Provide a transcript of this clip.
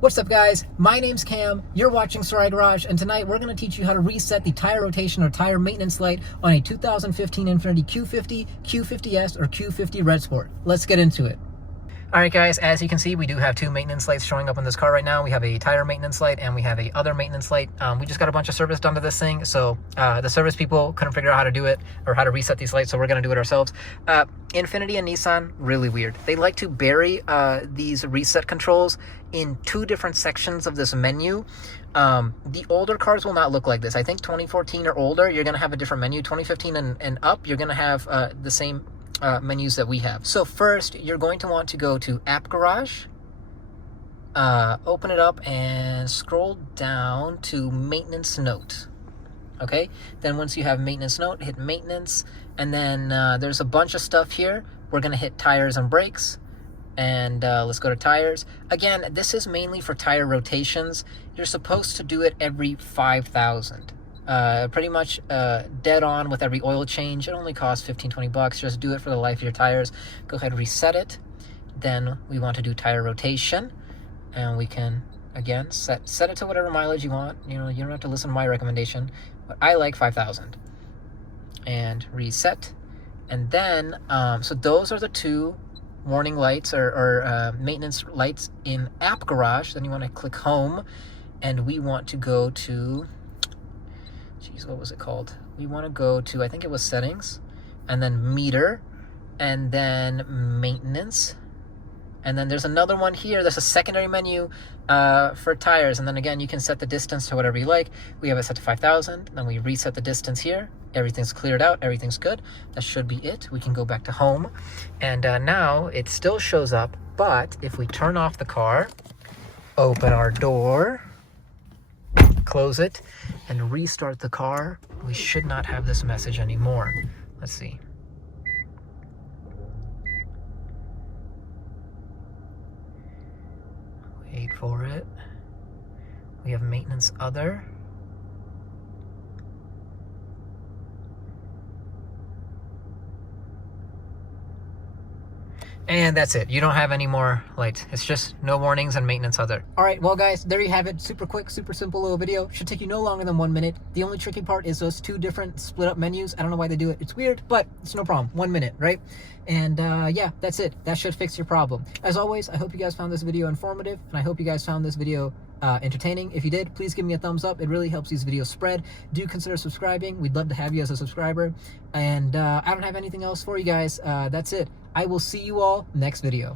What's up guys, my name's Cam, you're watching Sarai Garage, and tonight we're going to teach you how to reset the tire rotation or tire maintenance light on a 2015 Infiniti Q50, Q50S, or Q50 Red Sport. Let's get into it. Alright guys, as you can see, we do have two maintenance lights showing up in this car right now. We have a tire maintenance light and we have a other maintenance light. We just got a bunch of service done to this thing, so the service people couldn't figure out how to do it or how to reset these lights, so we're going to do it ourselves. Infiniti and Nissan, really weird. They like to bury these reset controls in two different sections of this menu. The older cars will not look like this. I think 2014 or older, you're going to have a different menu. 2015 and up, you're going to have the same menus that we have. So first, you're going to want to go to App Garage, open it up, and scroll down to Maintenance Note. Okay, then once you have Maintenance Note, hit Maintenance, and then there's a bunch of stuff here. We're going to hit Tires and Brakes, and let's go to Tires. Again, this is mainly for tire rotations. You're supposed to do it every 5,000. Pretty much dead on with every oil change. It only costs 15-20 bucks. Just do it for the life of your tires. Go ahead and reset it. Then we want to do tire rotation, and we can again set it to whatever mileage you want. You know, you don't have to listen to my recommendation, but I like 5,000. And reset. And then so those are the two warning lights or maintenance lights in App Garage. Then you want to click Home, and we want to go to, geez, what was it called? We want to go to, I think it was Settings, and then Meter, and then Maintenance. And then there's another one here. There's a secondary menu for tires. And then again, you can set the distance to whatever you like. We have it set to 5,000. Then we reset the distance here. Everything's cleared out. Everything's good. That should be it. We can go back to Home. And now it still shows up. But if we turn off the car, open our door, close it, and restart the car, we should not have this message anymore. Let's see. Wait for it. We have Maintenance Other. And that's it. You don't have any more lights. It's just no warnings and Maintenance Other. All right, well guys, there you have it. Super quick, super simple little video. Should take you no longer than 1 minute. The only tricky part is those two different split up menus. I don't know why they do it. It's weird, but it's no problem. 1 minute, right? And yeah, that's it. That should fix your problem. As always, I hope you guys found this video informative, and I hope you guys found this video entertaining. If you did, please give me a thumbs up. It really helps these videos spread. Do consider subscribing. We'd love to have you as a subscriber. And I don't have anything else for you guys. That's it. I will see you all next video.